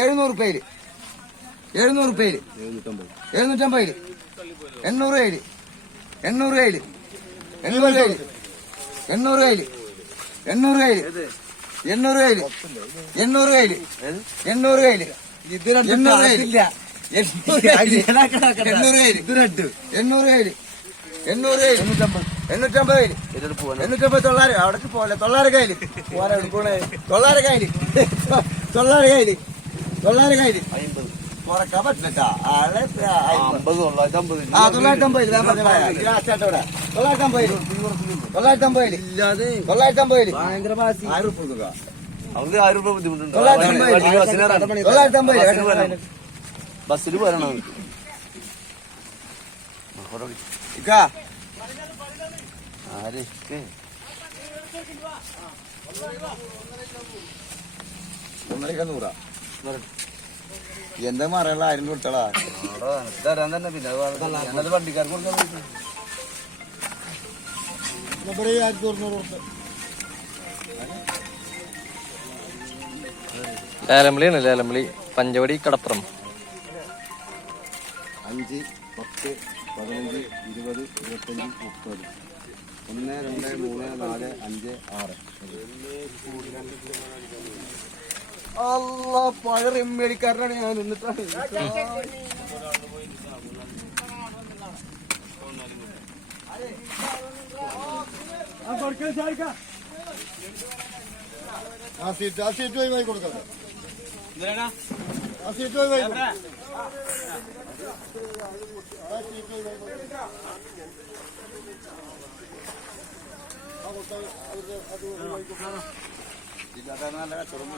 700 രൂപയില് 700 രൂപയില് 750 800 കയ്യില് 800 കയ്യില് 800 കയ്യില് 800 കയ്യില് 800 കയ്യില് 800 കയ്യില് 800 കയ്യില് 800 കയ്യില് 800 കയ്യില് 850 കയ്യില് 900 അവിടേക്ക് പോലെ 900 കയ്യില് 900 കയ്യില് 900 കയ്യില് 900 കയ്യില് കുറക്കാൻ പറ്റില്ല. 950 ഭയങ്കര 1000 രൂപ അവർക്ക് 1000 രൂപ ബുദ്ധിമുട്ടുണ്ട്. 950 ബസ്സിൽ വരണം. എന്താ മറയുള്ള 1000 കൊടുത്തടാ തരാൻ തന്നെ. പിന്നെ ഞാനത് വണ്ടിക്കാർക്ക് കൊടുക്കാൻ ലേലംവിളിയാണ്. ലേലംവിളി പഞ്ചവടി കടപ്പുറം. 5, 10, 15, 20, 25, 30. 1, 2, 3, 4, 5, 6. അല്ല പഴയ റിമ്മേടിക്കാരനാണ് ഞാൻ. എന്നിട്ടാണ് ആ സീറ്റ് പോയി കൊടുക്കാം. ആ സീറ്റ് പോയി നല്ല കച്ചവടം